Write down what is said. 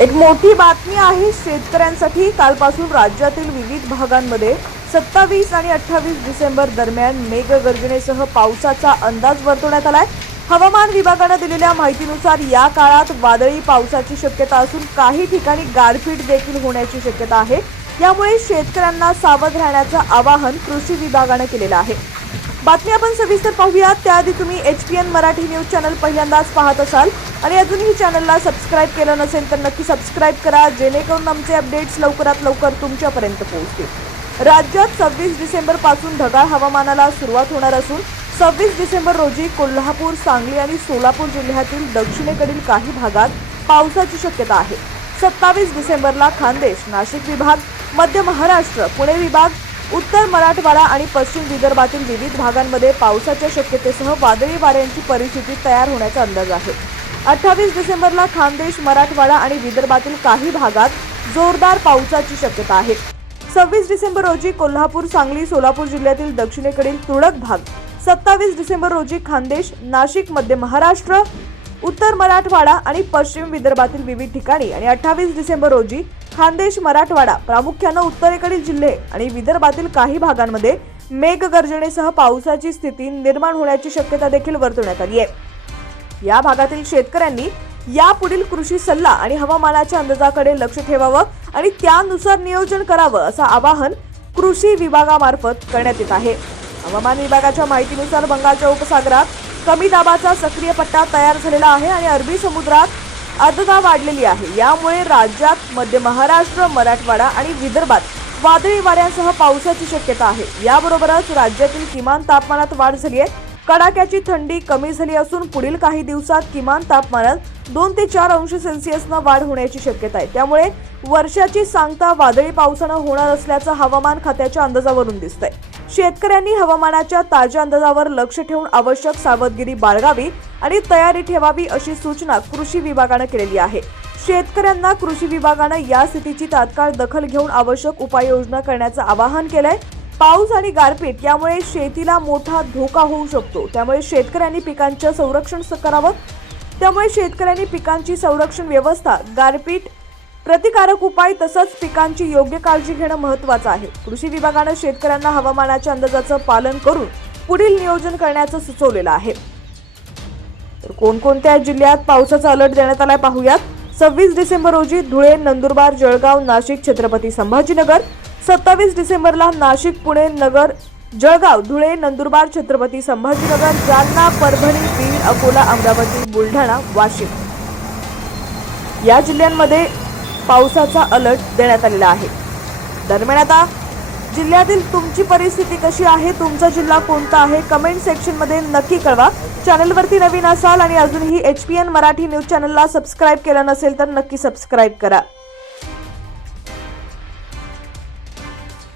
एक मोठी बातमी आहे शेतकऱ्यांसाठी कालपासून राज्यातील विविध भागांमध्ये सत्तावीस आणि अठ्ठावीस डिसेंबर दरम्यान मेघगर्जनेसह पावसाचा अंदाज वर्तवण्यात आलाय. हवामान विभागानं दिलेल्या माहितीनुसार या काळात वादळी पावसाची शक्यता असून काही ठिकाणी गारपीट देखील होण्याची शक्यता आहे. यामुळे शेतकऱ्यांना सावध राहण्याचं आवाहन कृषी विभागानं केलेलं आहे. बातमी आपण सविस्तर पाहूयात. त्याआधी तुम्ही H P N Marathi news channel पहिल्यांदाच पाहत असाल. आणि अजूनही चॅनलला सबस्क्राईब केलं नसेल तर नक्की सबस्क्राईब करा जेणेकरून आमचे अपडेट्स लवकरात लवकर तुमच्यापर्यंत पोहोचतील. राज्यात सव्वीस डिसेंबरपासून ढगाळ हवामानाला सुरुवात होणार असून सव्वीस डिसेंबर रोजी कोल्हापूर सांगली आणि सोलापूर जिल्ह्यातील दक्षिणेकडील काही भागात पावसाची शक्यता आहे. सत्तावीस डिसेंबरला खानदेश नाशिक विभाग मध्य महाराष्ट्र पुणे विभाग उत्तर मराठवाडा आणि पश्चिम विदर्भातील विविध भागांमध्ये पावसाच्या शक्यतेसह वादळी वाऱ्यांची परिस्थिती तयार होण्याचा अंदाज आहे. अठ्ठावीस डिसेंबरला खानदेश मराठवाडा आणि विदर्भातील काही भागात जोरदार पावसाची शक्यता आहे. सव्वीस डिसेंबर रोजी कोल्हापूर सांगली सोलापूर जिल्ह्यातील दक्षिणेकडील तुरळक भाग सत्तावीस डिसेंबर रोजी खानदेश नाशिक मध्य महाराष्ट्र उत्तर मराठवाडा आणि पश्चिम विदर्भातील विविध ठिकाणी आणि अठ्ठावीस डिसेंबर रोजी खानदेश मराठवाडा प्रामुख्यानं उत्तरेकडील जिल्हे आणि विदर्भातील काही भागांमध्ये मेघगर्जनेसह पावसाची स्थिती निर्माण होण्याची शक्यता देखील वर्तवण्यात आली आहे. या भागातील शेतकऱ्यांनी यापुढील कृषी सल्ला आणि हवामानाच्या अंदाजाकडे लक्ष ठेवावं आणि त्यानुसार नियोजन करावं असं आवाहन कृषी विभागामार्फत करण्यात येत आहे. हवामान विभागाच्या माहितीनुसार बंगालच्या उपसागरात कमी दाबाचा सक्रिय पट्टा तयार झालेला आहे आणि अरबी समुद्रात आर्द्रता वाढलेली आहे. यामुळे राज्यात मध्य महाराष्ट्र मराठवाडा आणि विदर्भात वादळी वाऱ्यांसह पावसाची शक्यता आहे. याबरोबरच राज्यातील किमान तापमानात वाढ झाली आहे. कडाक्याची थंडी कमी झाली असून पुढील काही दिवसात किमान तापमानात दोन ते चार अंश सेल्सिअसनं वाढ होण्याची शक्यता आहे. त्यामुळे वर्षाची सांगता वादळी पावसानं होणार असल्याचं हवामान खात्याच्या अंदाजावरून दिसतंय. शेतकऱ्यांनी हवामानाच्या ताज्या अंदाजावर लक्ष ठेवून आवश्यक सावधगिरी बाळगावी आणि तयारी ठेवावी अशी सूचना कृषी विभागानं केलेली आहे. शेतकऱ्यांना कृषी विभागानं या स्थितीची तात्काळ दखल घेऊन आवश्यक उपाययोजना करण्याचं आवाहन केलंय. पाऊस आणि गारपीट यामुळे शेतीला मोठा धोका होऊ शकतो. त्यामुळे शेतकऱ्यांनी पिकांचं संरक्षण स- करावं. त्यामुळे शेतकऱ्यांनी पिकांची संरक्षण व्यवस्था गारपीट प्रतिकारक उपाय तसंच पिकांची योग्य काळजी घेणं महत्त्वाचं आहे. कृषी विभागानं शेतकऱ्यांना हवामानाच्या अंदाजाचं पालन करून पुढील नियोजन करण्याचं सुचवलेलं आहे. तर कोणकोणत्या जिल्ह्यात पावसाचा अलर्ट देण्यात आलाय पाहूयात. सव्वीस डिसेंबर रोजी धुळे नंदुरबार जळगाव नाशिक छत्रपती संभाजीनगर. सत्तावीस डिसेंबरला नाशिक पुणे नगर जळगाव धुळे नंदुरबार छत्रपती संभाजीनगर जालना परभणी बीड अकोला अमरावती बुलढाणा वाशिम. या जिल्ह्यांमध्ये पावसाचा अलर्ट देण्यात आलेला आहे. दरम्यान आता जिल्ह्यातील तुमची परिस्थिती कशी आहे? तुमचा जिल्हा कोणता आहे? कमेंट सेक्शनमध्ये नक्की कळवा. चॅनलवरती नवीन असाल आणि अजूनही H P N Marathi news चॅनलला सबस्क्राईब केलं नसेल तर नक्की सबस्क्राईब करा.